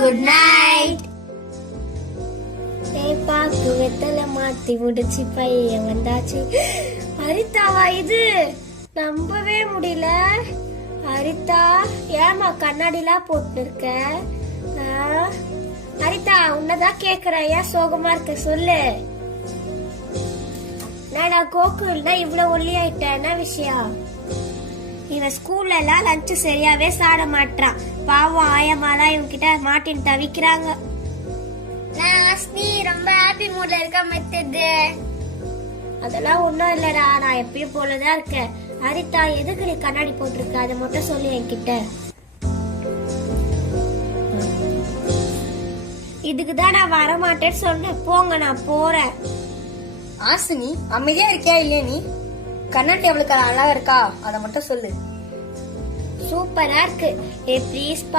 Good night. பாக்கு வெத்தல மாத்தி முடிச்சு பையன் வந்தாச்சு. ஹரிதாவா இது? நம்பவே முடியல. ஹரிதா, ஏமா கண்ணாடிலாம் போட்டு இருக்க? ஹரிதா, உன்னதான் கேக்குறேன், ஏன் சோகமா இருக்க சொல்லு. நான் கோகுல்னா இவ்வளவு ஒல்லியாயிட்ட, என்ன விஷயம்? இவன் ஸ்கூல்ல எல்லாம் லஞ்ச் சரியாவே சாட மாட்டான். பாவம் ஆயமாலாம் இவன் கிட்ட மாட்டின் தவிக்கிறாங்க. ரொம்ப ஹாப்பி மூட்ல இருக்க மெத்தது. அதெல்லாம் ஒண்ணும் இல்லடா, நான் எப்பயும் போலதான் இருக்கேன். ஹரிதா, எதுக்கு நீ கண்ணாடி போட்டிருக்க? அதை மட்டும் சொல்லு என்கிட்ட. இதுக்குதான் நான் வரமாட்டேன்னு சொன்னேன். போங்க, நான் போறேன். ஆசினி, அமைதியா இருக்கியா இல்லையா? நீ கண்ணாடி அவளுக்கு அழகா இருக்கா? அதை மட்டும் சொல்லு. சூப்பரா இருக்கு. ஏ ப்ளீஸ் பா,